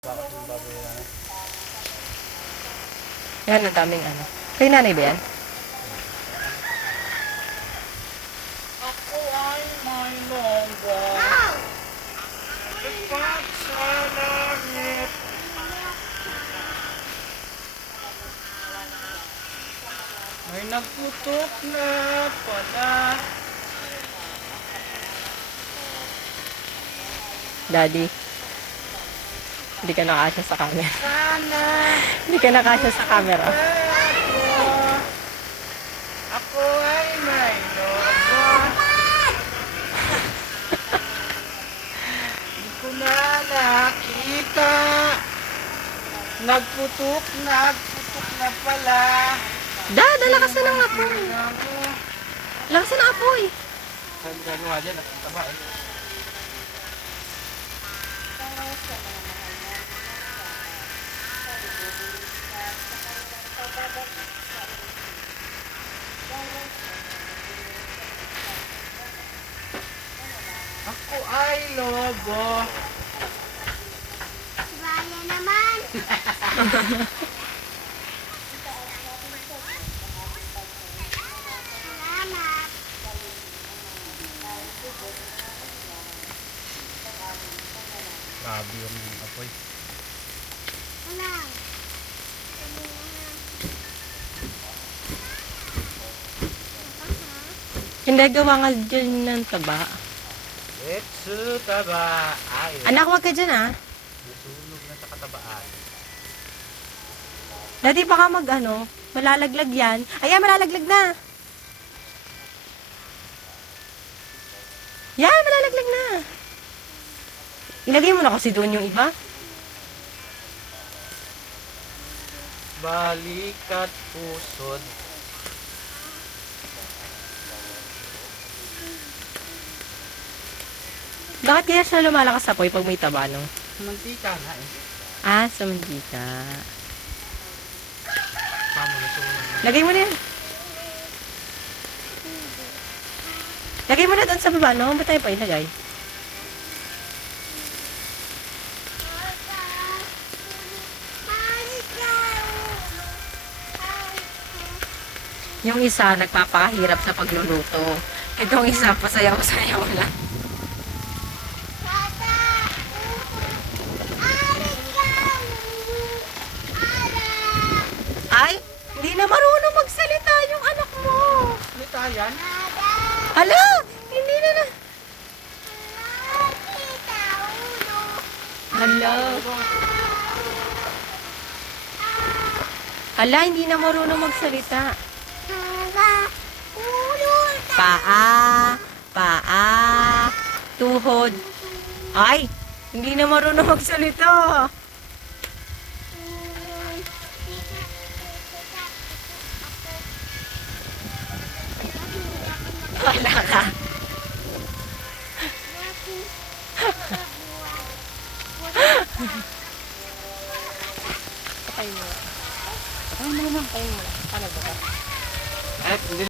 Bakit yung baboy yan? Yan, ang daming ano. Kay nanay ba yan? Ako ay may longgo. Lipat sa langit. May nagputok na pala. Daddy. Hindi ka nakasya sa camera. Sana Hindi ka nakasya sa camera. ako ay may longgo. Hindi ko na nakita. Nagputok na pala. Dad, lakas na ng apoy. Lakas na ng apoy. Sabi ka nga dyan, nakataba eh. Ako ay lobo. Baya naman. Salamat. Grabe yung apoy. Alam. Hindi, gawa nga dyan ng taba. Etsu taba. Ay, Anak, wag ka dyan ah. nasunog na sa katabaan. Daddy, baka mag ano, malalaglag yan. Ayan, malalaglag na. Yan, malalaglag na. Ilagay mo na kasi doon yung iba. Balikat pusod. Bakit kaya siya lumalakas sa apoy pag may taba, no? Mantika nga eh. Ah, sa mantika. Paano nasunog na? Lagay mo na yan. Lagay mo na doon sa baba, no? Ba't tayo pa ilagay? Yung isa, nagpapakahirap sa pagluluto. Itong isa, pasayaw-sayaw lang. Ay, hindi na marunong magsalita yung anak mo. Salita yan? Hala, hindi na. Hala. Hala, hindi na marunong magsalita. Paa, tuhod. Ay, hindi na marunong magsalita. Wala ka. Patay mo. Patay mo naman. Patay mo. Paano ba? Eh, hindi